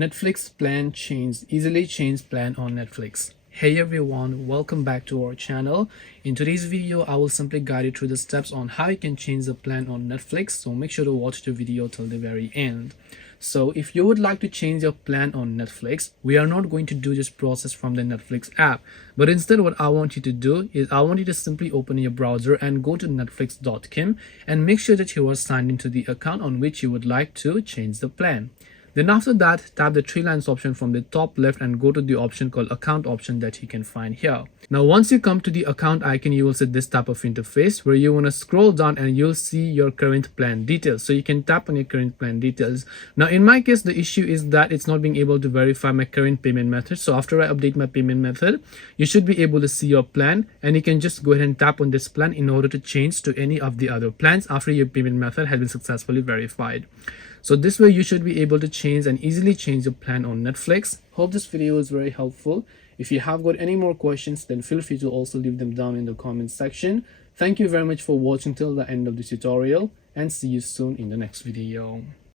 Netflix plan change, easily change plan on Netflix. Hey everyone, welcome back to our channel. In today's video, I will simply guide you through the steps on how you can change the plan on Netflix. So make sure to watch the video till the very end. So if you would like to change your plan on Netflix, we are not going to do this process from the Netflix app. But instead what I want you to do is I want you to simply open your browser and go to netflix.com and make sure that you are signed into the account on which you would like to change the plan. Then after that, tap the three lines option from the top left and go to the option called account option that you can find here. Now once you come to the account icon, you will see this type of interface where you want to scroll down and you'll see your current plan details. So you can tap on your current plan details. Now in my case, the issue is that it's not being able to verify my current payment method. So after I update my payment method, you should be able to see your plan and you can just go ahead and tap on this plan in order to change to any of the other plans after your payment method has been successfully verified. So this way you should be able to change and easily change your plan on Netflix. Hope this video is very helpful. If you have got any more questions, then feel free to also leave them down in the comment section. Thank you very much for watching till the end of this tutorial and see you soon in the next video.